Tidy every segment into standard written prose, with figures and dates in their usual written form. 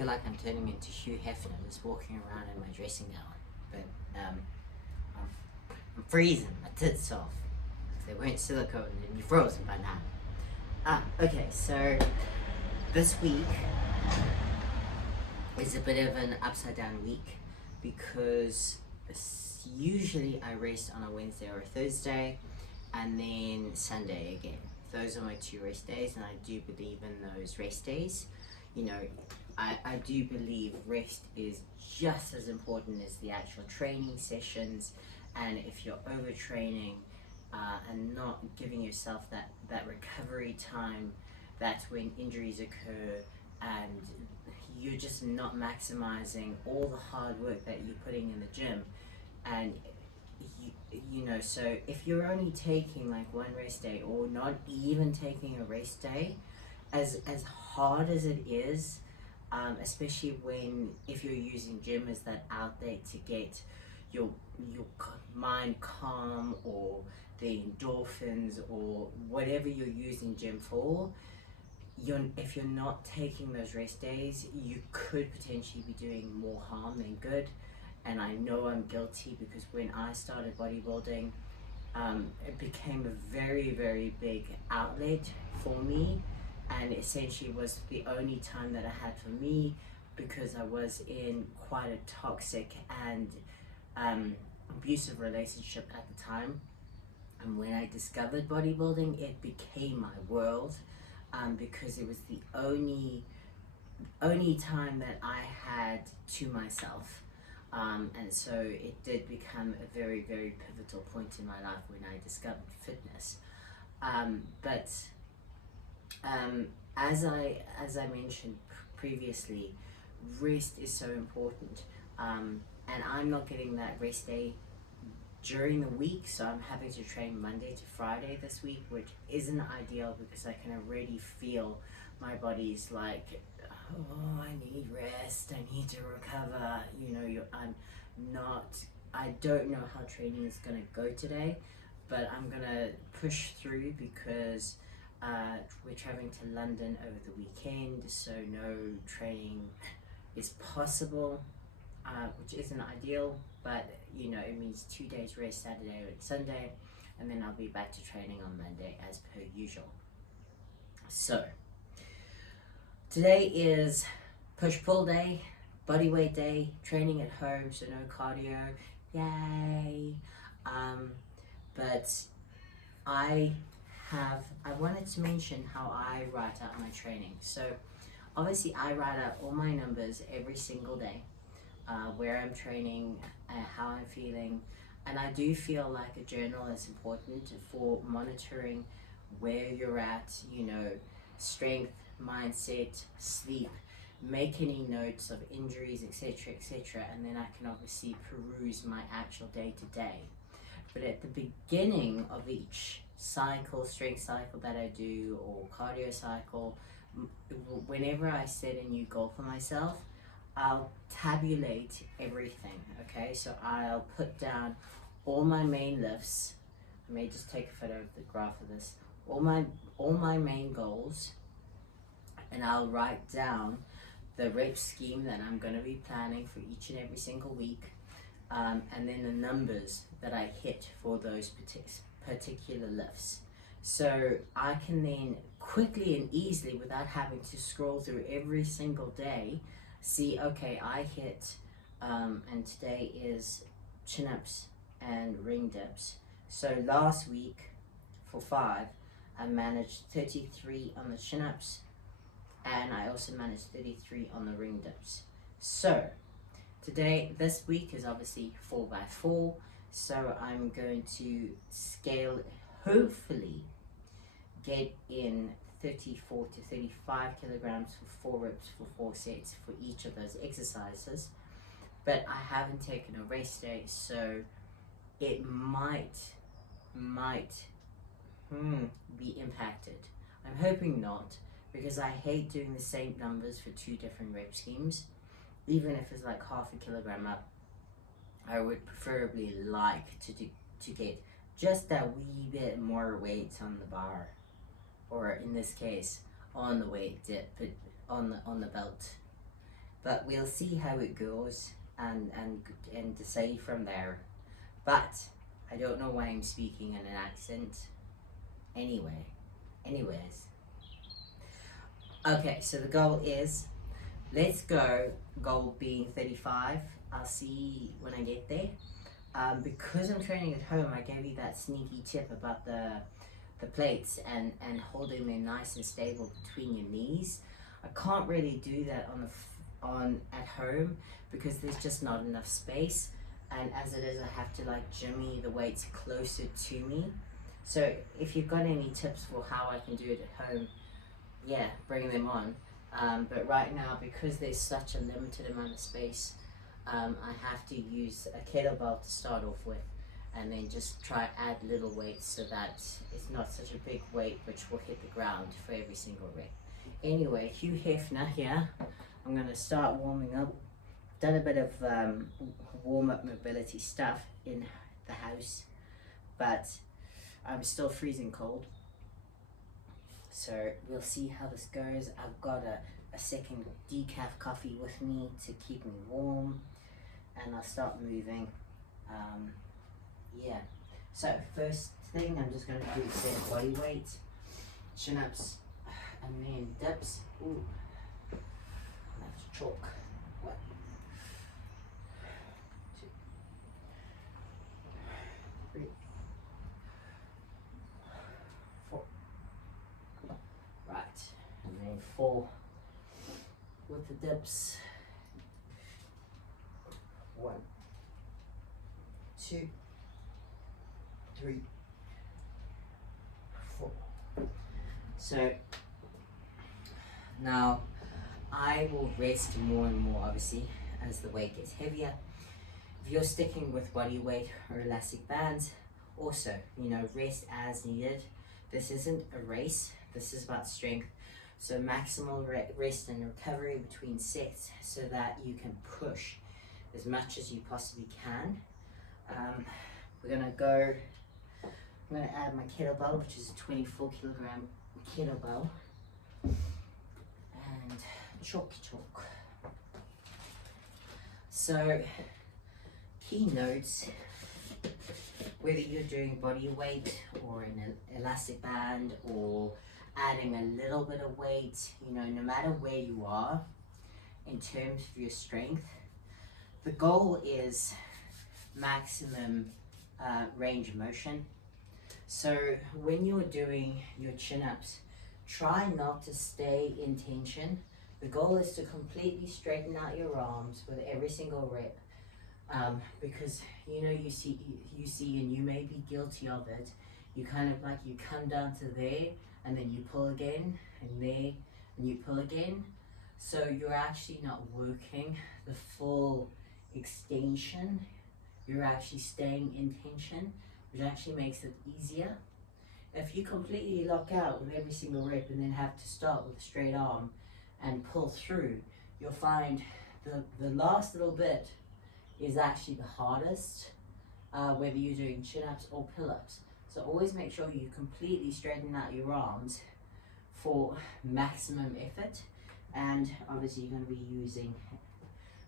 feel like I'm turning into Hugh Hefner, just walking around in my dressing gown. But I'm freezing my tits off. If they weren't silicone, they'd be frozen by now. Okay, so this week is a bit of an upside down week because usually I rest on a Wednesday or a Thursday and then Sunday again. Those are my 2 rest days, and I do believe in those rest days. You know, I do believe rest is just as important as the actual training sessions, and if you're overtraining and not giving yourself that recovery time, that's when injuries occur, and you're just not maximizing all the hard work that you're putting in the gym. And you know, so if you're only taking like 1 rest day or not even taking a rest day, as hard as it is, especially if you're using gym as that outlet to get your mind calm, or the endorphins, or whatever you're using gym for, if you're not taking those rest days, you could potentially be doing more harm than good. And I know I'm guilty, because when I started bodybuilding, it became a very, very big outlet for me, and essentially was the only time that I had for me, because I was in quite a toxic and abusive relationship at the time. And when I discovered bodybuilding, it became my world, because it was the only time that I had to myself. And so it did become a very, very pivotal point in my life when I discovered fitness. But as I mentioned previously, rest is so important. And I'm not getting that rest day during the week, so I'm having to train Monday to Friday this week, which isn't ideal, because I can already feel my body's like, oh, I need rest, I need to recover. You know, I don't know how training is gonna go today, but I'm gonna push through, because we're traveling to London over the weekend, so no training is possible, which isn't ideal, but you know, it means 2 days rest, Saturday and Sunday, and then I'll be back to training on Monday as per usual. So today is push-pull day, bodyweight day, training at home, so no cardio, yay. But I wanted to mention how I write out my training. So obviously I write out all my numbers every single day, where I'm training, how I'm feeling, and I do feel like a journal is important for monitoring where you're at, you know, strength, mindset, sleep, make any notes of injuries, etc., etc., and then I can obviously peruse my actual day-to-day. But at the beginning of each cycle, strength cycle that I do, or cardio cycle, whenever I set a new goal for myself, I'll tabulate everything, okay? So I'll put down all my main lifts. I may just take a photo of the graph of this. All my main goals, and I'll write down the rep scheme that I'm going to be planning for each and every single week, and then the numbers that I hit for those particular lifts. So I can then quickly and easily, without having to scroll through every single day, see, okay, I hit, and today is chin-ups and ring dips. So last week for 5, I managed 33 on the chin-ups, and I also managed 33 on the ring dips. So this week is obviously 4x4, so I'm going to scale, hopefully get in 34 to 35 kilograms for 4 reps for 4 sets for each of those exercises. But I haven't taken a rest day, so it might be impacted. I'm hoping not, because I hate doing the same numbers for 2 different rep schemes. Even if it's like half a kilogram up, I would preferably like to get just that wee bit more weight on the bar, or in this case on the weight dip, but on the belt. but we'll see how it goes and decide from there. But I don't know why I'm speaking in an accent. Anyways. Okay, so the goal is, let's go, goal being 35. I'll see when I get there. Because I'm training at home, I gave you that sneaky tip about the plates and holding them nice and stable between your knees. I can't really do that on at home because there's just not enough space, and as it is, I have to like jimmy the weights closer to me. So if you've got any tips for how I can do it at home, yeah, bring them on. But right now, because there's such a limited amount of space, I have to use a kettlebell to start off with, and then just try add little weights so that it's not such a big weight which will hit the ground for every single rep. Anyway, Hugh Hefner here. I'm going to start warming up. Done a bit of warm-up mobility stuff in the house, but I'm still freezing cold. So we'll see how this goes. I've got a second decaf coffee with me to keep me warm, and I'll start moving. Yeah, so first thing I'm just going to do is set body weight, chin-ups, and then dips. Ooh, I have to chalk. 1, 2, 3, 4. Right, and then 4 with the dips. 1, 2, 3, 4. So now I will rest more and more, obviously, as the weight gets heavier. If you're sticking with body weight or elastic bands, also, rest as needed. This isn't a race, this is about strength. So maximal rest and recovery between sets so that you can push as much as you possibly can. I'm gonna add my kettlebell, which is a 24 kilogram kettlebell, and chalk. So, key notes, whether you're doing body weight or an elastic band or adding a little bit of weight, no matter where you are in terms of your strength, the goal is maximum range of motion. So when you're doing your chin-ups, try not to stay in tension. The goal is to completely straighten out your arms with every single rep, because you see, and you may be guilty of it. You kind of you come down to there, and then you pull again, and there, and you pull again. So you're actually not working the full extension. You're actually staying in tension, which actually makes it easier. If you completely lock out with every single rep and then have to start with a straight arm and pull through, you'll find the last little bit is actually the hardest, whether you're doing chin-ups or pull-ups. So always make sure you completely straighten out your arms for maximum effort, and obviously you're going to be using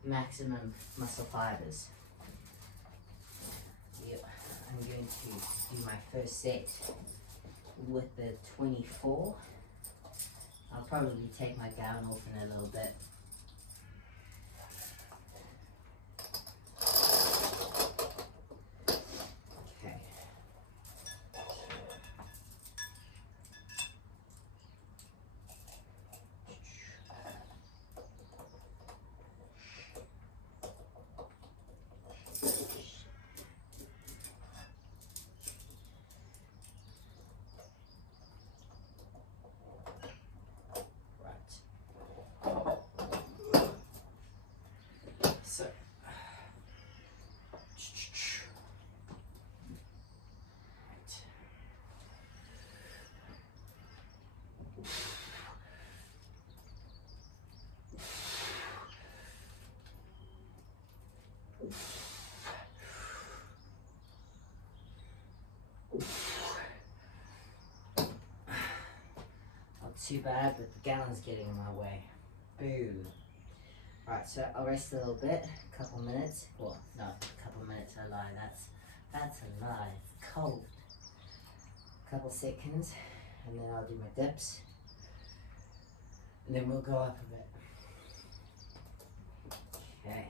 maximum muscle fibers. Yep. I'm going to do my first set with the 24. I'll probably take my gown off in a little bit. Okay. So, not too bad, but the gallon's getting in my way. Boo. Right, so I'll rest a little bit, a couple minutes. Well, no, a couple minutes, I lie. That's a lie. It's cold. A couple seconds, and then I'll do my dips. And then we'll go up a bit. Okay.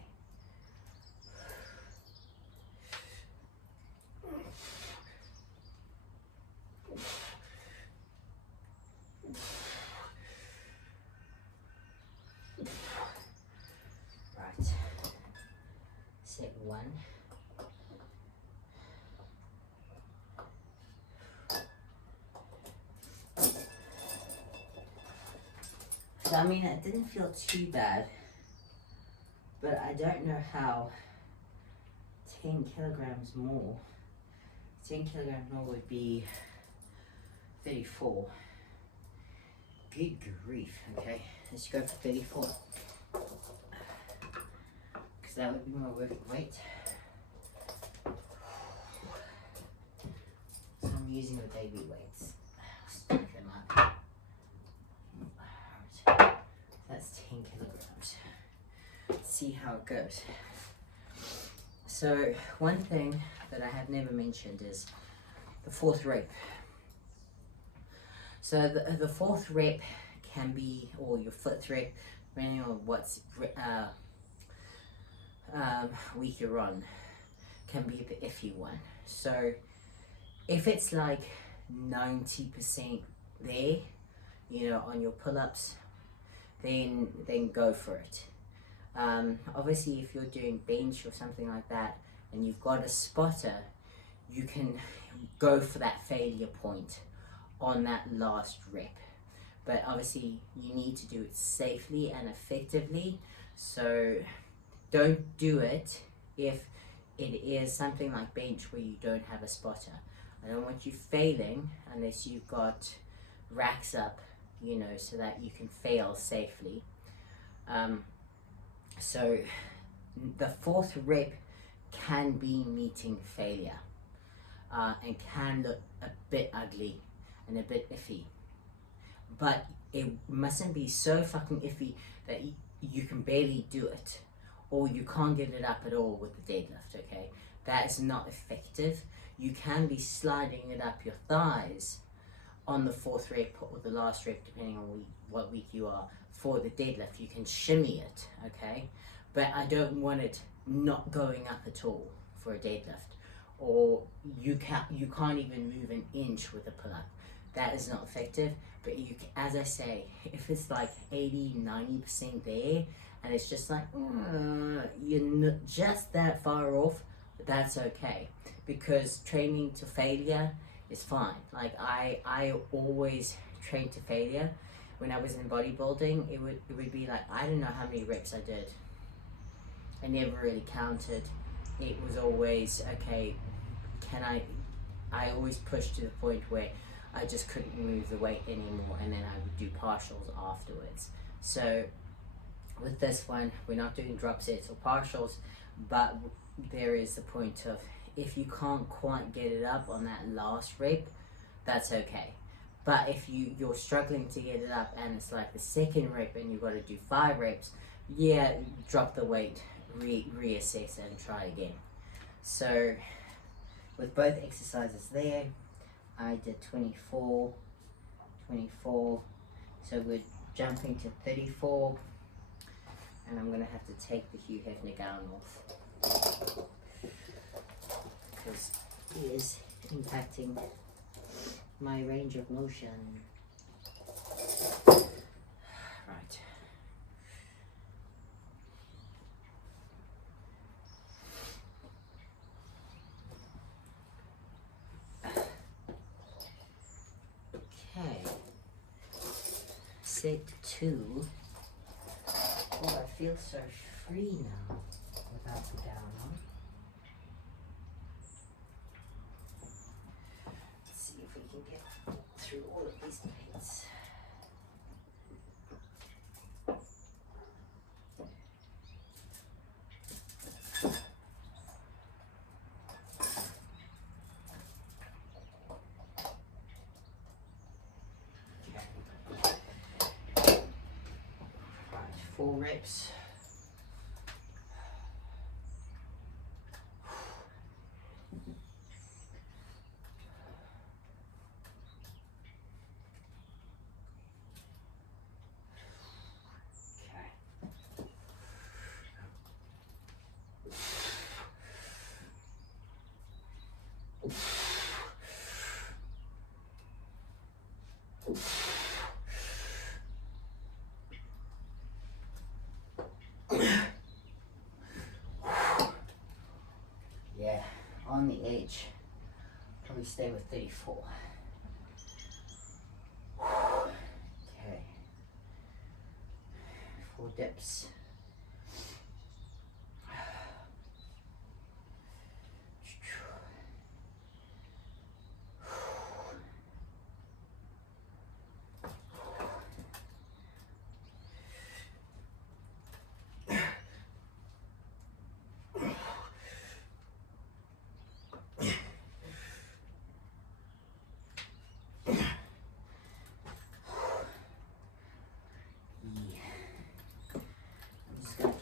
Right. Set one. So I mean, it didn't feel too bad, but I don't know how 10 kilograms more. 10 kilograms more would be 34. Good grief. Okay, let's go for 34. Because that would be my working weight. So I'm using the baby weights. Stack them up. Alright, that's 10 kilograms. Let's see how it goes. So one thing that I have never mentioned is the fourth rep. So the fourth rep can be, or your fifth rep, depending on what's week you're on, can be the iffy one. So if it's like 90% there, you know, on your pull-ups, then go for it. Obviously, if you're doing bench or something like that, and you've got a spotter, you can go for that failure point on that last rep. But obviously, you need to do it safely and effectively. So don't do it if it is something like bench where you don't have a spotter. I don't want you failing unless you've got racks up, you know, so that you can fail safely. So the fourth rep can be meeting failure and can look a bit ugly and a bit iffy, but it mustn't be so fucking iffy that you can barely do it, or you can't get it up at all with the deadlift. Okay, that is not effective. You can be sliding it up your thighs on the fourth rep or the last rep, depending on what week you are. For the deadlift, you can shimmy it, okay, but I don't want it not going up at all for a deadlift, or you can't even move an inch with a pull-up. That is not effective. But you, as I say, if it's like 80-90% there, and it's just like you're just that far off, that's okay, because training to failure is fine. Like I always train to failure. When I was in bodybuilding, it would be like, I don't know how many reps I did. I never really counted. It was always, okay, I always pushed to the point where I just couldn't move the weight anymore, and then I would do partials afterwards. So with this one, we're not doing drop sets or partials, but there is the point of, if you can't quite get it up on that last rep, that's okay. But if you're struggling to get it up and it's like the second rep and you've got to do 5 reps, yeah, drop the weight, reassess and try again. So with both exercises there, I did 24, so we're jumping to 34, and I'm going to have to take the Hugh Hefner gown off because it is impacting my range of motion. Right. Okay. Set 2. Oh, I feel so free now without the gown on. Let's see if we can get through all of these plates. Okay. Right, 4 reps. on the edge. Probably stay with 34. Okay. 4 dips.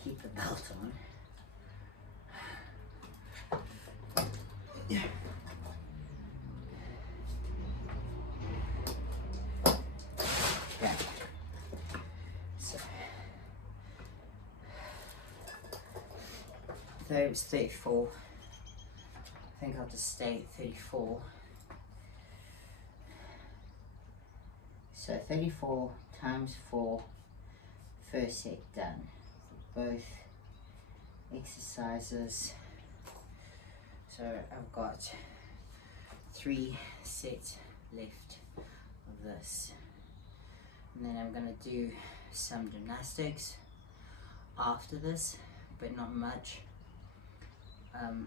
Keep the belt on. Yeah. Okay. So there it was 34. I think I'll just stay at 34. So 34 times 4, first set done. Both exercises. So I've got 3 sets left of this, and then I'm going to do some gymnastics after this, but not much. I'll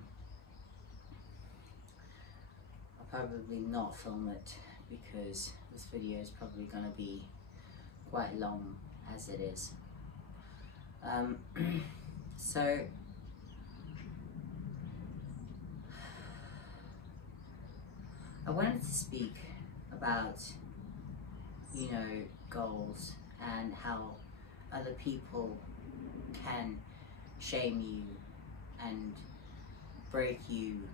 probably not film it because this video is probably going to be quite long as it is. So I wanted to speak about, you know, goals and how other people can shame you and break you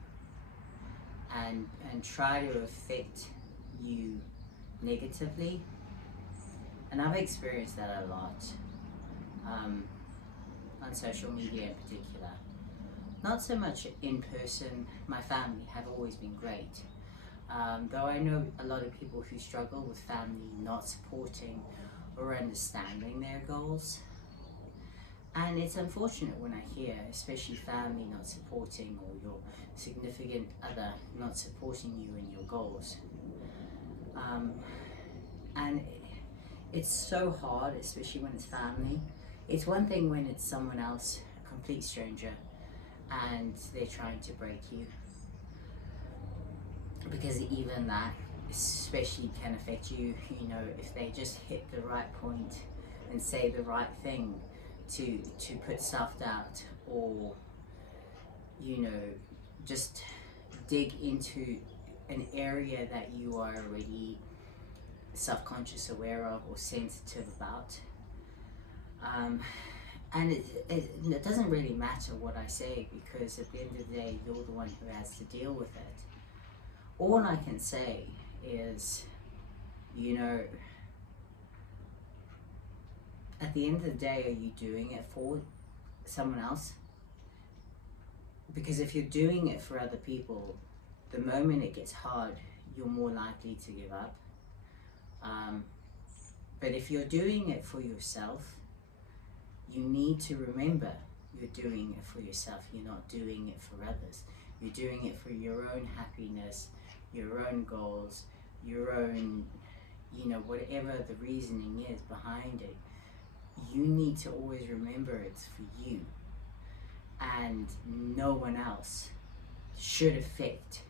and try to affect you negatively. And I've experienced that a lot. On social media in particular. Not so much in person. My family have always been great. Though I know a lot of people who struggle with family not supporting or understanding their goals. And it's unfortunate when I hear, especially family not supporting or your significant other not supporting you in your goals. And it's so hard, especially when it's family. It's one thing when it's someone else, a complete stranger, and they're trying to break you. Because even that, especially can affect you, you know, if they just hit the right point and say the right thing to put self-doubt, or, you know, just dig into an area that you are already self-conscious, aware of, or sensitive about. And it doesn't really matter what I say, because at the end of the day, you're the one who has to deal with it. All I can say is, you know, at the end of the day, are you doing it for someone else? Because if you're doing it for other people, the moment it gets hard, you're more likely to give up. But if you're doing it for yourself, you need to remember you're doing it for yourself. You're not doing it for others. You're doing it for your own happiness, your own goals, your own, you know, whatever the reasoning is behind it. You need to always remember it's for you, and no one else should affect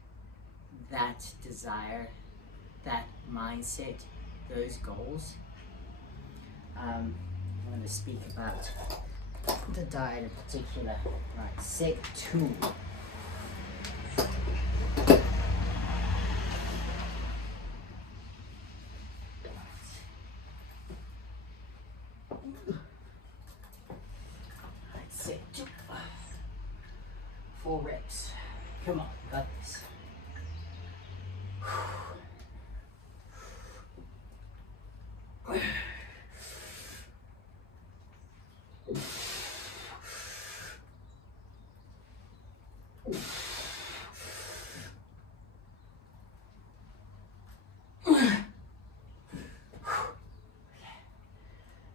that desire, that mindset, those goals. I'm going to speak about the diet in particular. Right, set 2. Set 2. 4 reps. Come on, got this.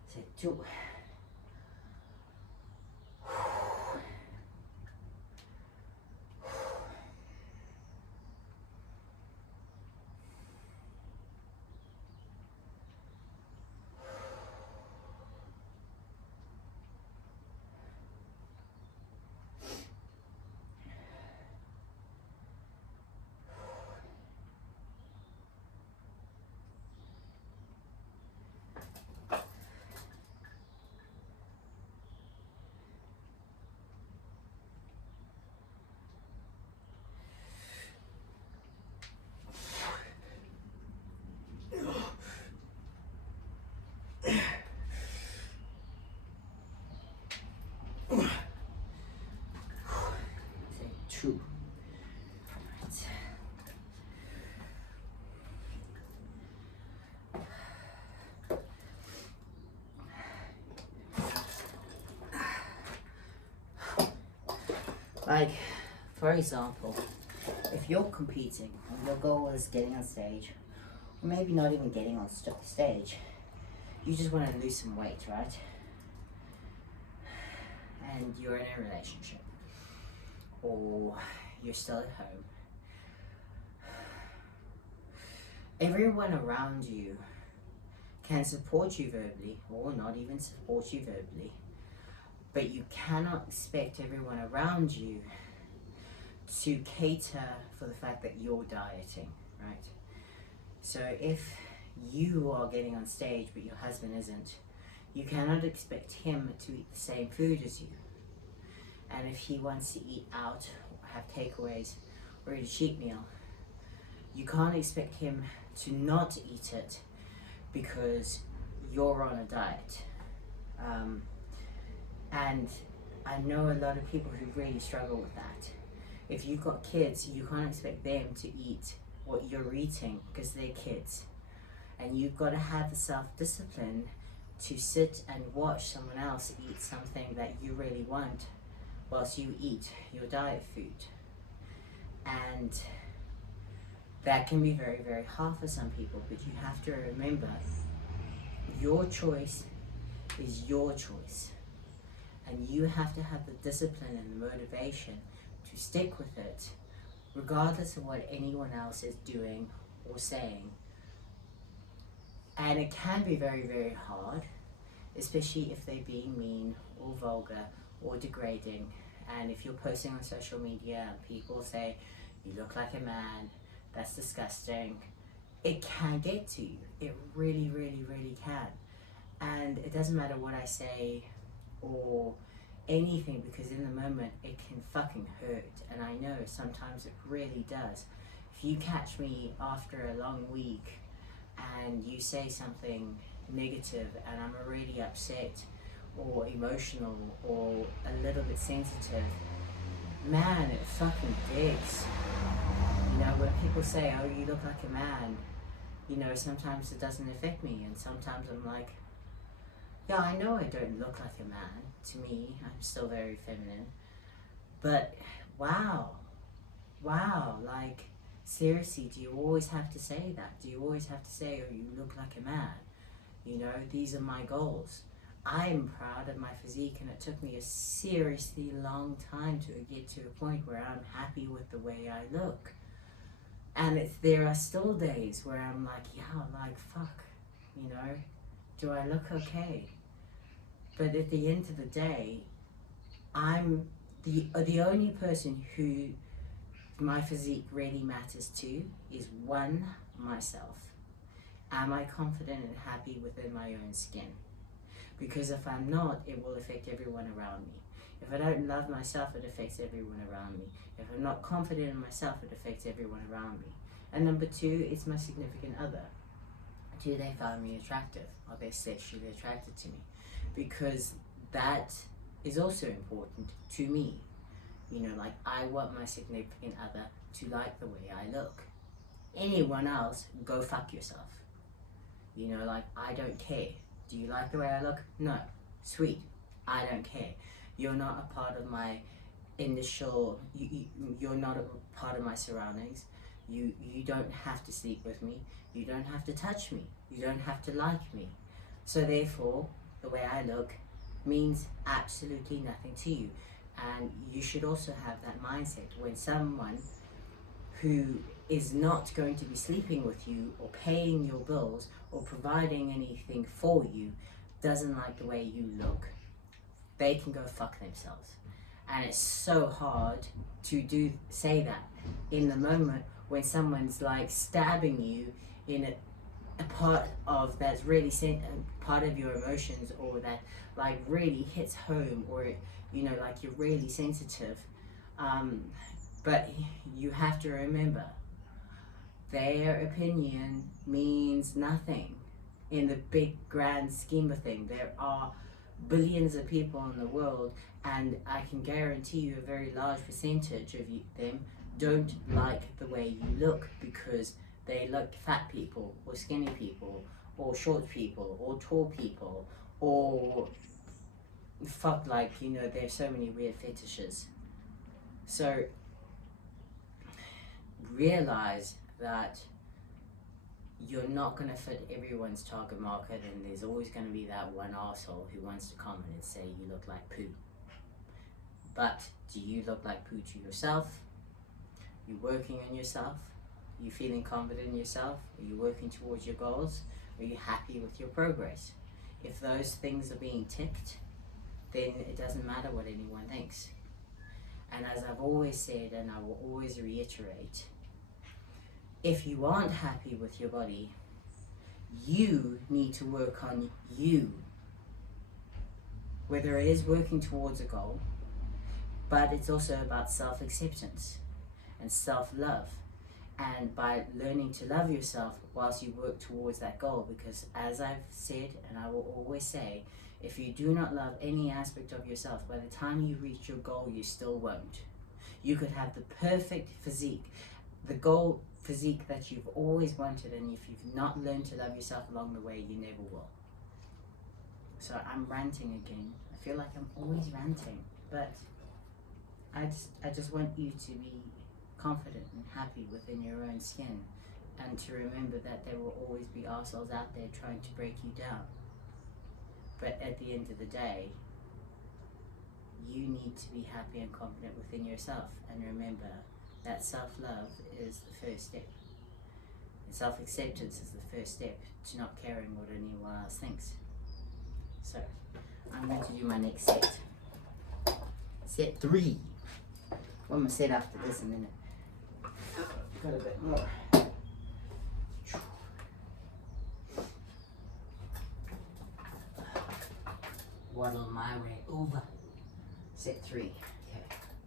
Set 2. 2. Like, for example, if you're competing and your goal is getting on stage, or maybe not even getting on stage, you just want to lose some weight, right? And you're in a relationship, or you're still at home. Everyone around you can support you verbally, or not even support you verbally, but you cannot expect everyone around you to cater for the fact that you're dieting, right? So if you are getting on stage but your husband isn't, you cannot expect him to eat the same food as you. And if he wants to eat out, or have takeaways, or eat a cheat meal, you can't expect him to not eat it because you're on a diet. And I know a lot of people who really struggle with that. If you've got kids, you can't expect them to eat what you're eating because they're kids. And you've got to have the self-discipline to sit and watch someone else eat something that you really want whilst you eat your diet food. And that can be very, very hard for some people, but you have to remember your choice is your choice. And you have to have the discipline and the motivation to stick with it, regardless of what anyone else is doing or saying. And it can be very, very hard, especially if they're being mean or vulgar or degrading. And if you're posting on social media and people say, you look like a man, that's disgusting, it can get to you. It really, really, really can. And it doesn't matter what I say or anything, because in the moment it can fucking hurt, and I know sometimes it really does. If you catch me after a long week and you say something negative and I'm already upset or emotional or a little bit sensitive, man, it fucking digs. You know, when people say, oh, you look like a man, you know, sometimes it doesn't affect me, and sometimes I'm like, yeah, I know I don't look like a man. To me, I'm still very feminine. But wow, like, seriously, do you always have to say that? Do you always have to say, oh, you look like a man? You know, these are my goals. I'm proud of my physique, and it took me a seriously long time to get to a point where I'm happy with the way I look. And there are still days where I'm like, yeah, like, fuck, you know, do I look okay? But at the end of the day, I'm the only person who my physique really matters to is, one, myself. Am I confident and happy within my own skin? Because if I'm not, it will affect everyone around me. If I don't love myself, it affects everyone around me. If I'm not confident in myself, it affects everyone around me. And number 2, it's my significant other. Do they find me attractive? Are they sexually attracted to me? Because that is also important to me. You know, like, I want my significant other to like the way I look. Anyone else, go fuck yourself. You know, like, I don't care. Do you like the way I look? No. Sweet. I don't care. You're not a part of my initial, you're not a part of my surroundings. You don't have to sleep with me. You don't have to touch me. You don't have to like me. So therefore, the way I look means absolutely nothing to you. And you should also have that mindset when someone who is not going to be sleeping with you or paying your bills or providing anything for you doesn't like the way you look, they can go fuck themselves. And it's so hard to say that in the moment when someone's like stabbing you in a part of that's really part of your emotions, or that like really hits home, or you know, like, you're really sensitive. But you have to remember, their opinion means nothing in the big grand scheme of things. There are billions of people in the world, and I can guarantee you a very large percentage of them don't like the way you look because they look fat people or skinny people or short people or tall people or fuck, like, you know, there's so many weird fetishes. So realize that you're not going to fit everyone's target market, and there's always going to be that one arsehole who wants to comment and say you look like poo. But do you look like poo to yourself? You working on yourself? You feeling confident in yourself? Are you working towards your goals? Are you happy with your progress? If those things are being ticked, then it doesn't matter what anyone thinks. And as I've always said, and I will always reiterate, if you aren't happy with your body, you need to work on you. Whether it is working towards a goal, but it's also about self-acceptance and self-love. And by learning to love yourself whilst you work towards that goal, because as I've said, and I will always say, if you do not love any aspect of yourself, by the time you reach your goal, you still won't. You could have the perfect physique, the goal physique that you've always wanted, and if you've not learned to love yourself along the way, you never will. So I'm ranting again. I feel like I'm always ranting, but I just want you to be confident and happy within your own skin, and to remember that there will always be arseholes out there trying to break you down. But at the end of the day, you need to be happy and confident within yourself, and remember that self-love is the first step. And self-acceptance is the first step to not caring what anyone else thinks. So, I'm going to do my next set. Set 3. One more set after this in a minute. Got a bit more. Waddle my way over. Set 3. Okay.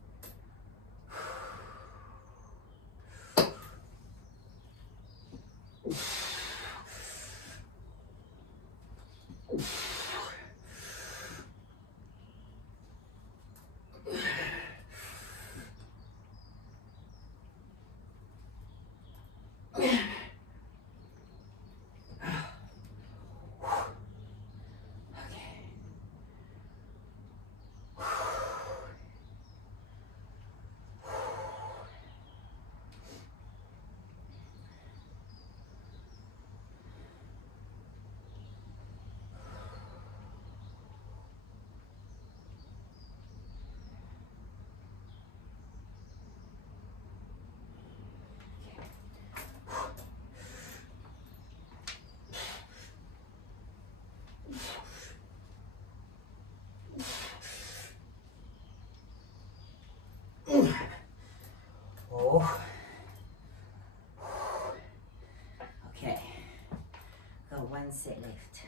Oh. Okay. Got one set left.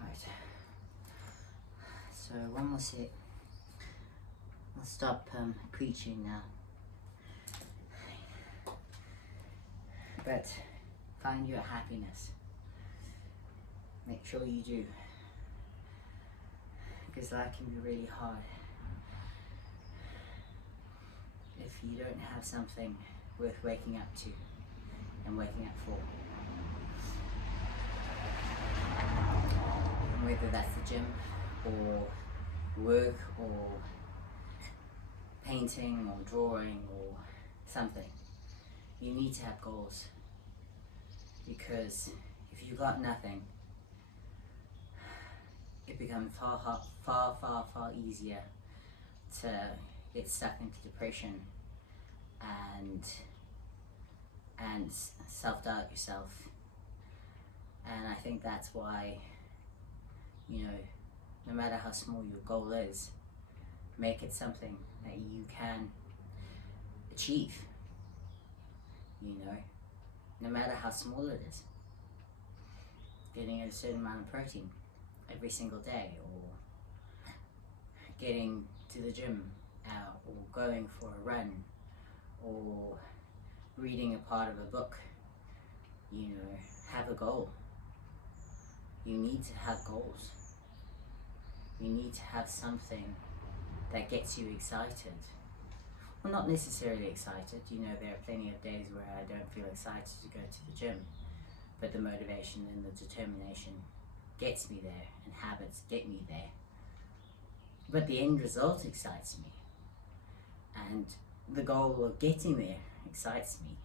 Right. So one more set. I'll stop preaching now. But find your happiness. Make sure you do. Because life can be really hard if you don't have something worth waking up to and waking up for. And whether that's the gym or work or painting or drawing or something, you need to have goals. Because if you got nothing, it becomes far easier to get stuck into depression and self-doubt yourself. And I think that's why, you know, no matter how small your goal is, make it something that you can achieve, you know. No matter how small it is, getting a certain amount of protein every single day, or getting to the gym or going for a run, or reading a part of a book. You know, have a goal. You need to have goals. You need to have something that gets you excited. Well, not necessarily excited. You know, there are plenty of days where I don't feel excited to go to the gym, but the motivation and the determination gets me there, and habits get me there. But the end result excites me, and the goal of getting there excites me.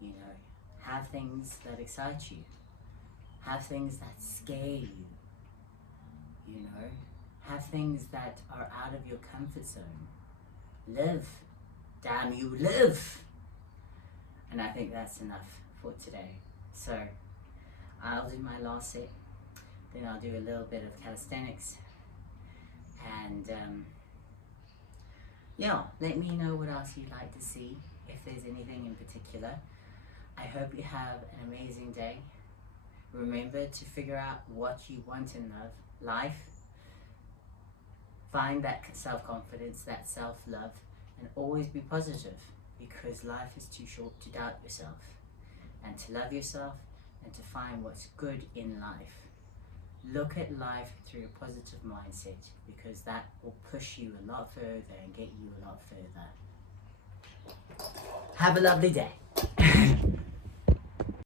You know, have things that excite you. Have things that scare you. You know, have things that are out of your comfort zone. Live. Damn you, live! And I think that's enough for today. So, I'll do my last set, then I'll do a little bit of calisthenics, and yeah, let me know what else you'd like to see, if there's anything in particular. I hope you have an amazing day. Remember to figure out what you want in life. Find that self-confidence, that self-love, and always be positive, because life is too short to doubt yourself, and to love yourself, and to find what's good in life. Look at life through a positive mindset, because that will push you a lot further and get you a lot further. Have a lovely day.